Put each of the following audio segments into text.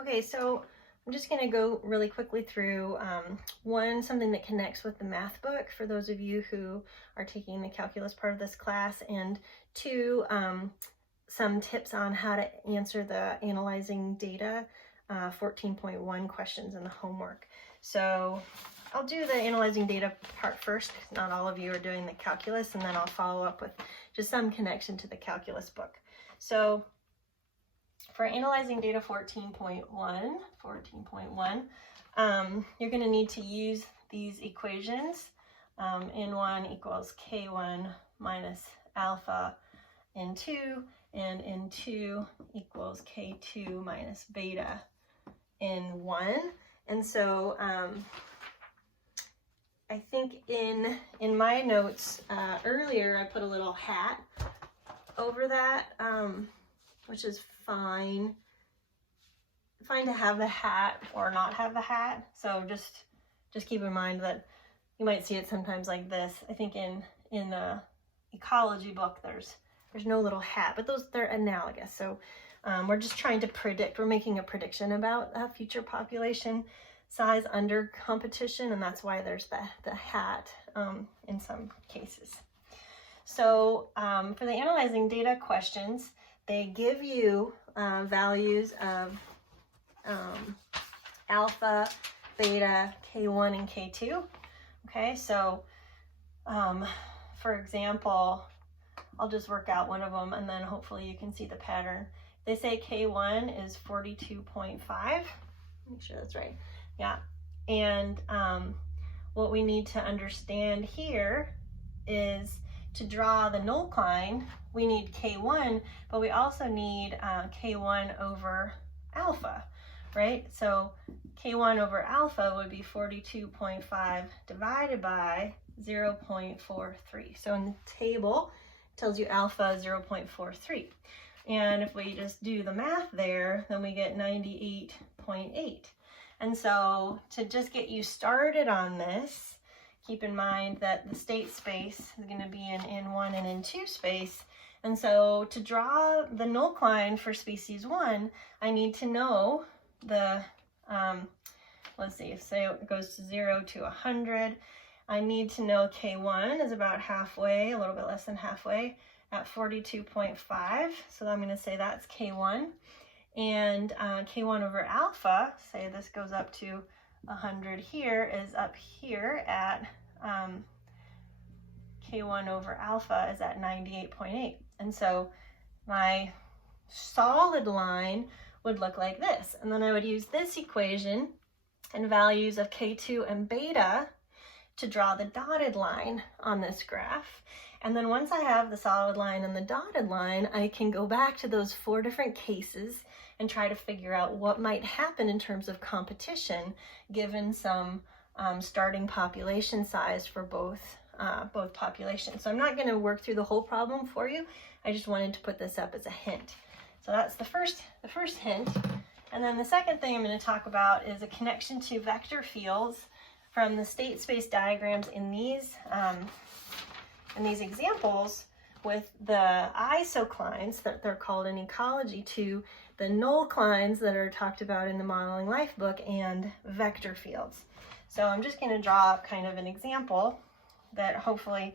Okay, so I'm just going to go really quickly through something that connects with the math book for those of you who are taking the calculus part of this class, and two, some tips on how to answer the analyzing data 14.1 questions in the homework. So I'll do the analyzing data part first, because not all of you are doing the calculus, and then I'll follow up with just some connection to the calculus book. So for analyzing data 14.1, you're going to need to use these equations. N1 equals K1 minus alpha N2, and N2 equals K2 minus beta N1. And so I think in my notes earlier, I put a little hat over that, which is fine to have the hat or not have the hat. So just keep in mind that you might see it sometimes like this. I think in the ecology book there's no little hat, but they're analogous. So we're just trying to predict. We're making a prediction about future population size under competition, and that's why there's the hat in some cases. So for the analyzing data questions, they give you values of alpha, beta, K1, and K2. Okay, so for example, I'll just work out one of them and then hopefully you can see the pattern. They say K1 is 42.5. Make sure that's right. Yeah, and what we need to understand here is to draw the nullcline, we need K1, but we also need K1 over alpha, right? So K1 over alpha would be 42.5 divided by 0.43. So in the table, it tells you alpha is 0.43. And if we just do the math there, then we get 98.8. And so to just get you started on this, keep in mind that the state space is going to be in N1 and N2 space. And so to draw the nullcline for species 1, I need to know the, let's see, say it goes to 0 to 100. I need to know K1 is about halfway, a little bit less than halfway, at 42.5. So I'm going to say that's K1. And K1 over alpha, say this goes up to 100 here, is up here at K1 over alpha is at 98.8. And so my solid line would look like this. And then I would use this equation and values of K2 and beta to draw the dotted line on this graph. And then once I have the solid line and the dotted line, I can go back to those 4 different cases and try to figure out what might happen in terms of competition given some starting population size for both populations. So I'm not going to work through the whole problem for you. I just wanted to put this up as a hint. So that's the first hint. And then the second thing I'm going to talk about is a connection to vector fields from the state space diagrams in these examples with the isoclines that they're called in ecology to the nullclines that are talked about in the modeling life book and vector fields. So I'm just going to draw up kind of an example that hopefully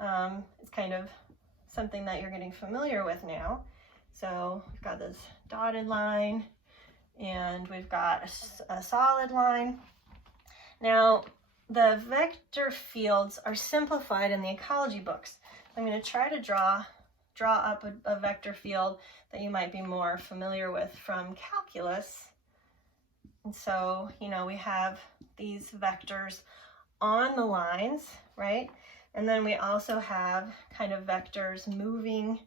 is kind of something that you're getting familiar with now. So we've got this dotted line and we've got a solid line. Now the vector fields are simplified in the ecology books. I'm going to try to draw up a vector field that you might be more familiar with from calculus. And so, you know, we have these vectors on the lines, right? And then we also have kind of vectors moving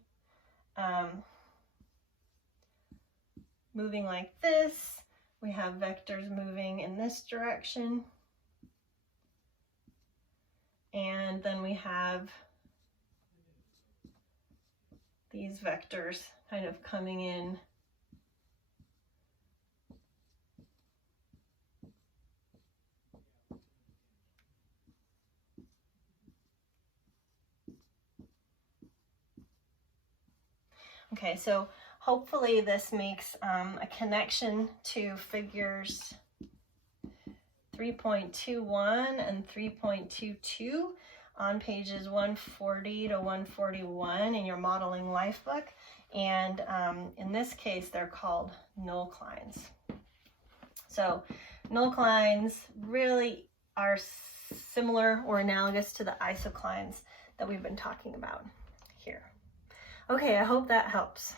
like this. We have vectors moving in this direction. And then we have these vectors kind of coming in Okay, so hopefully this makes a connection to figures 3.21 and 3.22 on pages 140 to 141 in your modeling life book. And in this case, they're called nullclines. So nullclines really are similar or analogous to the isoclines that we've been talking about here. Okay, I hope that helps.